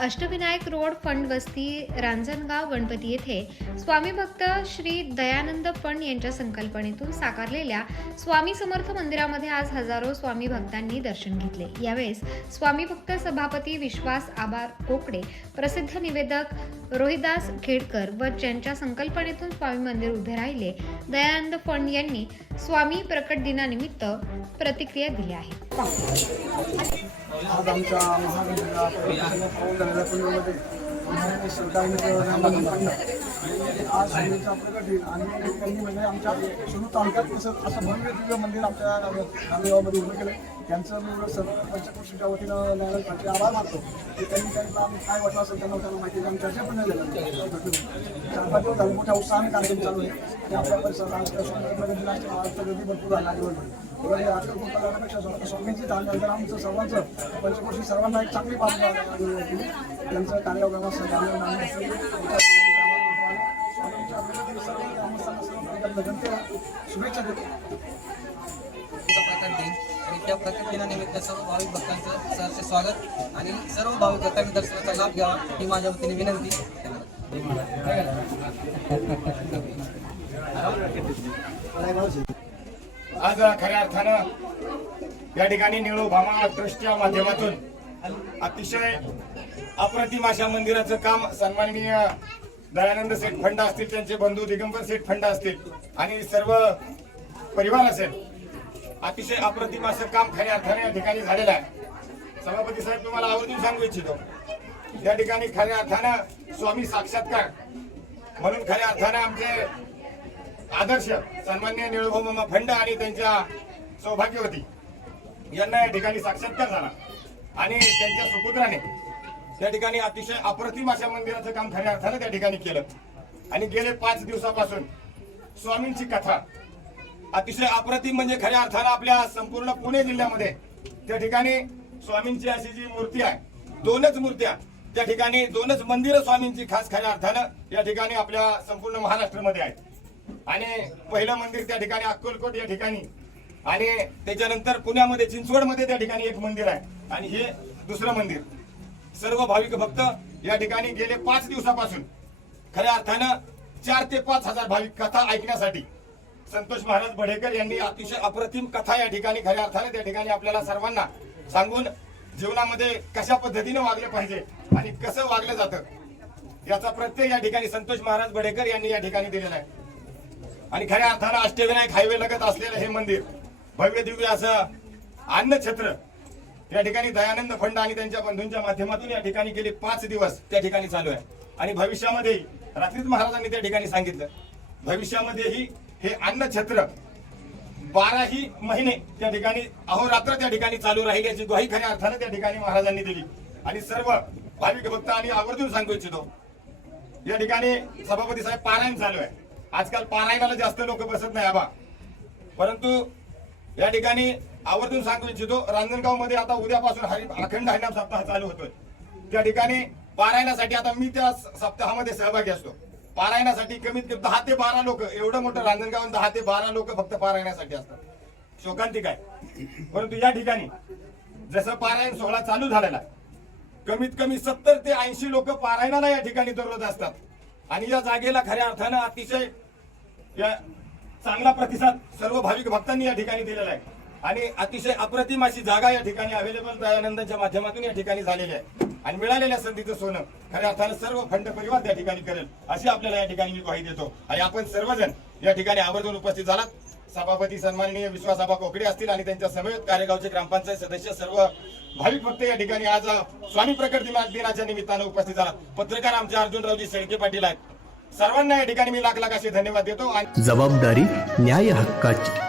Ashtavinayak road fund वस्ती रांजणगाव गणपती येथे स्वामी भक्त श्री दयानंद फंड यांच्या संकल्पनेतून साकारलेल्या स्वामी समर्थ मंदिरामध्ये आज हजारो स्वामी भक्तांनी दर्शन घेतले. यावेळेस स्वामी भक्त सभापती विश्वास आबार कोकडे प्रसिद्ध निवेदक रोहिदास खेडकर व ज्यांच्या संकल्पनेतून स्वामी मंदिर उभे राहिले दयानंद फंड यांनी स्वामी प्रकट दिनानिमित्त प्रतिक्रिया दिल्या आहेत. आज आमच्या महागणपतीला पाऊल झालेल्या आज प्रकट आणि त्यांनी म्हणजे आमच्या सुरू तालुक्यात तसं असं भव्य दिव्य मंदिर आमच्या नांदेगावमध्ये उभं केलं त्यांचं मी सर्व पंचकृषीच्या वतीनं न्यायालय त्यांचे आभार मानतो की त्यांनी त्यांना आम्ही काय वाटलं असेल त्यांना त्यांना माहिती आम्ही चर्चा पण चार पाच दिवस झाले मोठ्या उत्साहाने कार्यक्रम चालू आहे आणि आपल्या परिसरात आज त्या भरपूर आहे दिवसभर एवढं अक्कलकोट करण्यापेक्षा स्वामी- आमचं सर्वांचं पंचकृषी सर्वांना एक चांगली बाब होती त्यांचं कार्य शुभेच्छा देतो प्रकट दिन आणि त्या प्रकट दिनानिमित्त सर्व भाविक भक्तांचं सहर्ष स्वागत आणि सर्व भाविक भक्तांनी दर्शनाचा लाभ घ्यावा ही माझ्या वतीने विनंती आज खऱ्या अर्थानं या ठिकाणी निळू भामा ट्रस्टच्या माध्यमातून अतिशय अप्रतिम अशा मंदिराचं काम सन्माननीय दयानंद सेठ फंड असतील त्यांचे बंधू दिगंबर सेठ फंड असतील आणि सर्व परिवार असेल अतिशय अप्रतिम असं काम खऱ्या अर्थाने या ठिकाणी झालेलं आहे. सभापती साहेब तुम्हाला आवर्जून सांगू इच्छितो या ठिकाणी खऱ्या अर्थानं स्वामी साक्षात्कार म्हणून खऱ्या अर्थानं आमचे आदर्श सन्मान्य निळभोमा फंड आणि त्यांच्या सौभाग्यवती यांना या ठिकाणी साक्षात्कार झाला. आणि त्यांच्या सुपुत्राने त्या ठिकाणी अतिशय अप्रतिम अशा मंदिराचं काम खऱ्या अर्थानं त्या ठिकाणी केलं. आणि गेले पाच दिवसापासून स्वामींची कथा अतिशय अप्रतिम म्हणजे खऱ्या अर्थानं आपल्या संपूर्ण पुणे जिल्ह्यामध्ये त्या ठिकाणी स्वामींची अशी जी मूर्ती आहे दोनच मूर्त्या त्या ठिकाणी दोनच मंदिरं स्वामींची खास खऱ्या अर्थानं या ठिकाणी आपल्या संपूर्ण महाराष्ट्रामध्ये आहेत. आणि पहिलं मंदिर त्या ठिकाणी अक्कलकोट या ठिकाणी. आणि त्याच्यानंतर पुण्यामध्ये चिंचवडमध्ये त्या ठिकाणी एक मंदिर आहे. आणि हे दुसरं मंदिर. सर्व भाविक भक्त या ठिकाणी गेले पाच दिवसापासून. खऱ्या अर्थानं चार ते पाच हजार भाविक कथा ऐकण्यासाठी. संतोष महाराज भडेकर यांनी अतिशय अप्रतिम कथा या ठिकाणी खऱ्या अर्थाने त्या ठिकाणी आपल्याला सर्वांना सांगून जीवनामध्ये कशा पद्धतीने वागले पाहिजे आणि कसं वागलं जातं याचा प्रत्यय या ठिकाणी संतोष महाराज बडेकर यांनी या ठिकाणी दिलेला आहे. आणि खऱ्या अर्थानं अष्टविनायक हायवे लगत असलेलं हे मंदिर भव्य दिव्य असं अन्नछत्र या ठिकाणी दयानंद फंड आणि त्यांच्या बंधूंच्या माध्यमातून या ठिकाणी गेले पाच दिवस त्या ठिकाणी चालू आहे. आणि भविष्यामध्ये रात्रीच महाराजांनी त्या ठिकाणी सांगितलं भविष्यामध्येही हे अन्नछत्र बाराही महिने त्या ठिकाणी अहोरात्र त्या ठिकाणी चालू राहील याची ग्वाही खऱ्या अर्थानं त्या ठिकाणी महाराजांनी दिली. आणि सर्व भाविक भक्त आणि आवर्जून सांगू इच्छितो या ठिकाणी सभापती साहेब पारायण चालू आहे. आजकाल पारायणाला जास्त लोक बसत नाही आबा. परंतु या ठिकाणी आवर्जून सांगू इच्छितो रांजणगावमध्ये आता उद्यापासून हरी अखंड हरिनाम सप्ताह चालू होतोय. त्या ठिकाणी पारायणासाठी आता मी त्या सप्ताहामध्ये सहभागी असतो. पारायणासाठी कमीत कमी दहा ते बारा लोक एवढं मोठं रांजणगाव दहा ते बारा लोक फक्त पारायणासाठी असतात. शोकांतिक आहे. परंतु या ठिकाणी जसं पारायण सोहळा चालू झालेला कमीत कमी सत्तर ते ऐंशी लोक पारायणाला या ठिकाणी दररोज असतात. आणि या जागेला खऱ्या अर्थानं अतिशय या चांगला प्रतिसाद सर्व भाविक भक्तांनी या ठिकाणी दिलेला आहे. आणि अतिशय अप्रतिम अशी जागा या ठिकाणी अवेलेबल दयानंदांच्या माध्यमातून या ठिकाणी झालेली आहे. आणि मिळालेल्या संधीचं सोनं खऱ्या अर्थानं सर्व फंड परिवार त्या ठिकाणी करेल अशी आपल्याला या ठिकाणी मी ग्वाही देतो. आणि आपण सर्वजण या ठिकाणी आवर्जून उपस्थित झालात. सभापती सन्माननीय विश्वासाबा कोकडे असतील आणि त्यांच्या समवेत कार्यगावचे ग्रामपंचायत सदस्य सर्व भाविक भक्त या ठिकाणी आज स्वामी प्रकट दिनाच्या निमित्तानं उपस्थित झाला. पत्रकार आमचे अर्जुनरावजी शेळके पाटील आहेत. सर्वांना या ठिकाणी मी लाख लाख असे धन्यवाद देतो जबाबदारी न्याय हक्काची.